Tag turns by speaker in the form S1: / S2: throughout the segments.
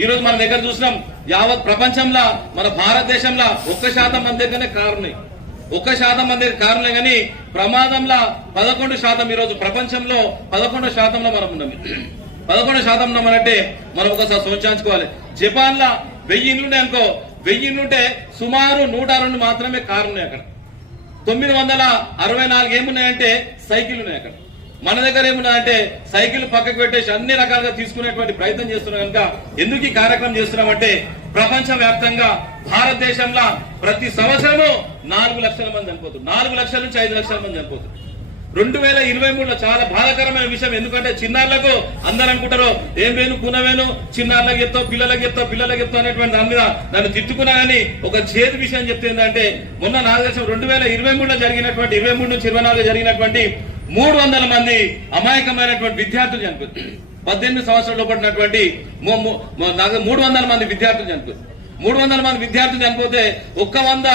S1: ఈ రోజు మన దగ్గర చూసినాం యావత్ ప్రపంచంలో మన భారతదేశంలో ఒక్క శాతం మంది దగ్గరనే కారున్నాయి ఒక్క శాతం మంది కారులే కానీ ప్రమాదంలో పదకొండు శాతం ఈ రోజు ప్రపంచంలో పదకొండు శాతంలో మనం ఉన్నాం. పదకొండు శాతం ఉన్నామనంటే మనం ఒకసారి సోచాంచుకోవాలి. జపాన్ లా వెయ్యి ఇండ్లున్నాయి అనుకో వెయ్యి ఇండ్లుంటే సుమారు నూట రెండు మాత్రమే కారు ఉన్నాయి అక్కడ. తొమ్మిది వందల అరవై నాలుగు ఏమున్నాయంటే సైకిల్ ఉన్నాయి అక్కడ. మన దగ్గర ఏమున్నాయంటే సైకిల్ పక్కకు పెట్టేసి అన్ని రకాలుగా తీసుకునేటువంటి ప్రయత్నం చేస్తున్నాం కనుక ఎందుకు ఈ కార్యక్రమం చేస్తున్నామంటే ప్రపంచ వ్యాప్తంగా భారతదేశంలో ప్రతి సంవత్సరము నాలుగు లక్షల మంది చనిపోతుంది నాలుగు లక్షల నుంచి ఐదు లక్షల మంది చనిపోతుంది రెండు వేల ఇరవై మూడులో చాలా బాధాకరమైన విషయం ఎందుకంటే చిన్నారులకు అందరు అనుకుంటారు ఏం వేను కునవేను చిన్నారులకు ఎత్తో పిల్లలకు ఎత్తో పిల్లలకు ఎత్తో అనేటువంటి దాని మీద నన్ను తిట్టుకున్నా కానీ ఒక చేతి విషయం చెప్తే ఏంటంటే మొన్న నాకు తెలిసిన రెండు వేల ఇరవై మూడులో జరిగినటువంటి ఇరవై మూడు నుంచి ఇరవై నాలుగు జరిగినటువంటి మూడు వందల మంది అమాయకమైనటువంటి విద్యార్థులు చనిపోయారు. పద్దెనిమిది సంవత్సరాలు పడినటువంటి మూడు వందల మంది విద్యార్థులు చనిపోయారు. మూడు వందల మంది విద్యార్థులు చనిపోతే ఒక్క వంద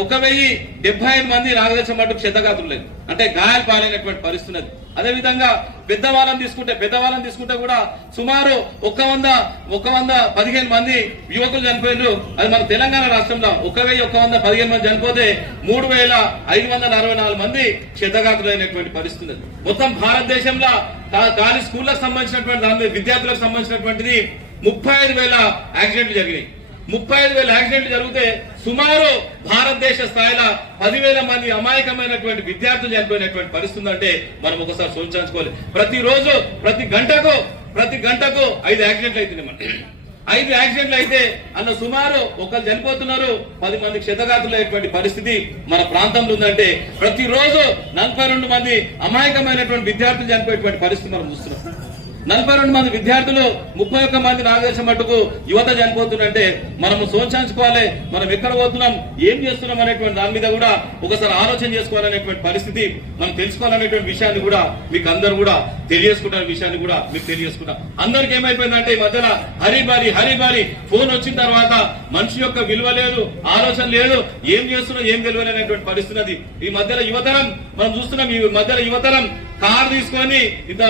S1: ఒక వెయ్యి డెబ్బై ఐదు మంది నాగదర్శనం మటుకు క్షతగాతులు లేదు అంటే గాయాలు పాలైనటువంటి పరిస్థితి ఉన్నది. అదే విధంగా పెద్దవాళ్ళని తీసుకుంటే పెద్దవాళ్ళని తీసుకుంటే కూడా సుమారు ఒక వంద ఒక వంద పదిహేను మంది యువకులు చనిపోయారు అది మన తెలంగాణ రాష్ట్రంలో ఒక వెయ్యి ఒక వంద పదిహేను మంది చనిపోతే మూడు వేల ఐదు వందల అరవై నాలుగు మంది క్షతగాతులైనటువంటి పరిస్థితి ఉన్నది. మొత్తం భారతదేశంలో కా- ఖాళీ స్కూళ్ళకు సంబంధించినటువంటి దాని విద్యార్థులకు సంబంధించినటువంటిది ముప్పై ఐదు వేల యాక్సిడెంట్లు జరిగినాయి ముప్పై ఐదు వేల యాక్సిడెంట్లు జరిగితే సుమారు భారతదేశ స్థాయిలో పదివేల మంది అమాయకమైనటువంటి విద్యార్థులు చనిపోయినటువంటి పరిస్థితి అంటే మనం ఒకసారి సూచించుకోవాలి. ప్రతిరోజు ప్రతి గంటకు ప్రతి గంటకు ఐదు యాక్సిడెంట్లు అవుతున్నాయి మనం ఐదు యాక్సిడెంట్లు అయితే అన్న సుమారు ఒకరు చనిపోతున్నారు పది మంది క్షతగాతులైనటువంటి పరిస్థితి మన ప్రాంతంలో ఉందంటే ప్రతిరోజు నలభై రెండు మంది అమాయకమైనటువంటి విద్యార్థులు చనిపోయేటువంటి పరిస్థితి మనం చూస్తున్నాం. నలభై రెండు మంది విద్యార్థులు ముప్పై ఒక్క మంది నాగదేశం మట్టుకు యువత చనిపోతుందంటే మనము సోచాంచుకోవాలి మనం ఎక్కడ పోతున్నాం ఏం చేస్తున్నాం అనేటువంటి దాని మీద కూడా ఒకసారి ఆలోచన చేసుకోవాలనేటువంటి పరిస్థితి మనం తెలుసుకోవాలనేటువంటి విషయాన్ని కూడా మీకు అందరు కూడా తెలియజేసుకుంటున్న విషయాన్ని కూడా మీకు తెలియజేసుకుంటాం అందరికి ఏమైపోయిందంటే ఈ మధ్యన హరిబారి హరిబారి ఫోన్ వచ్చిన తర్వాత మనిషి యొక్క విలువ లేదు ఆలోచన లేదు ఏం చేస్తున్నా ఏం తెలియలేనటువంటి పరిస్థితి ఈ మధ్యలో యువతరం మనం చూస్తున్నాం ఈ మధ్యలో యువతరం కార్ తీసుకొని ఇంత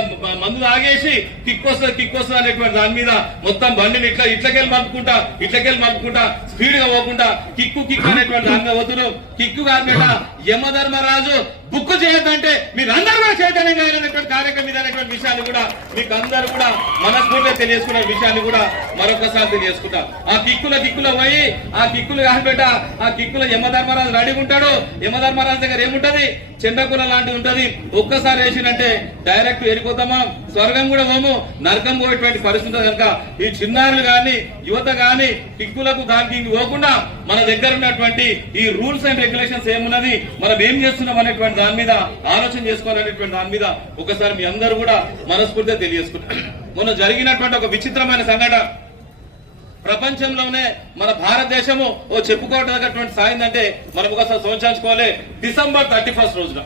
S1: మందు తాగేసి కిక్ వస్తుంది అనేటువంటి దాని మీద మొత్తం బండిని ఇట్లా ఇట్లకెళ్ళి పంపుకుంటా ఇట్లకెళ్ళి పంపుకుంటా స్పీడ్గా పోకుండా కిక్కు కిక్ అనేటువంటి దాని మీద పోతున్నారు కిక్కు కాదు యమధర్మరాజు బుక్ చేయొద్దంటే మీరు కూడా చైతన్యం కావాలనేటువంటి కార్యక్రమం ఇదనేటువంటి విషయాన్ని కూడా మీకు అందరూ కూడా మనస్ఫూర్తిగా తెలియజేసుకునే విషయాన్ని కూడా మరొకసారి తెలియజేసుకుంటాం. ఆ కిక్కుల దిక్కులో పోయి ఆ కిక్కులు కానిపెట్ట ఆ కిక్కుల యమధర్మరాజు రెడీ ఉంటాడు. యమధర్మరాజు దగ్గర ఏముంటది? చెండకుల లాంటిది ఉంటది. ఒక్కసారి వేసినంటే డైరెక్ట్ వెళ్ళిపోతామా స్వర్గం కూడా పోము. నరకం పోయేటువంటి పరిస్థితి కనుక ఈ చిన్నారులు కాని యువత కానీ కిక్కులకు దానికి పోకుండా మన దగ్గర ఉన్నటువంటి ఈ రూల్స్ అండ్ రెగ్యులేషన్స్ ఏమున్నది? మనం ఏం చేస్తున్నాం అనేటువంటి దాని మీద ఆలోచన చేసుకోవాలనేటువంటి దాని మీద ఒకసారి మీ అందరూ కూడా మనస్ఫూర్తిగా తెలియజేసుకుంటారు. మొన్న జరిగినటువంటి ఒక విచిత్రమైన సంఘటన. ప్రపంచంలోనే మన భారతదేశము ఓ చెప్పుకోవటటువంటి సాగిందంటే మనం ఒకసారి సోచించుకోవాలి డిసెంబర్ థర్టీ ఫస్ట్ రోజున.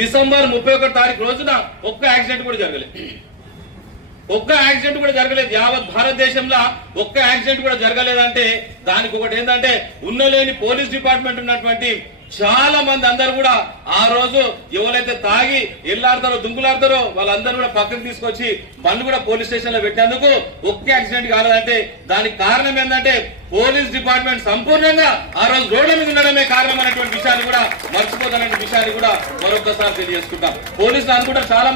S1: డిసెంబర్ ముప్పై ఒకటి తారీఖు రోజున ఒక్క యాక్సిడెంట్ కూడా జరగలేదు. ఒక్క యాక్సిడెంట్ కూడా జరగలేదు. యావత్ భారతదేశంలో ఒక్క యాక్సిడెంట్ కూడా జరగలేదంటే దానికి ఒకటి ఏంటంటే ఉన్నలేని పోలీస్ డిపార్ట్మెంట్ ఉన్నటువంటి చాలా మంది అందరు కూడా ఆ రోజు ఎవరైతే తాగి ఎల్లాడతారో దుంకులాడతారో వాళ్ళందరూ కూడా పక్కకు తీసుకొచ్చి బండ్లు కూడా పోలీస్ స్టేషన్లో పెట్టేందుకు ఒక్క యాక్సిడెంట్ కాలేదంటే దానికి కారణం ఏంటంటే పోలీస్ డిపార్ట్మెంట్ సంపూర్ణంగా ఆ రోజు రోడ్ల మీద ఉండడమే కారణం అనేటువంటి విషయాన్ని కూడా మర్చిపోతాననే విషయాన్ని కూడా మరొకసారి తెలియజేసుకుంటాం. పోలీసులు అనుకుంటారు చాలా మంది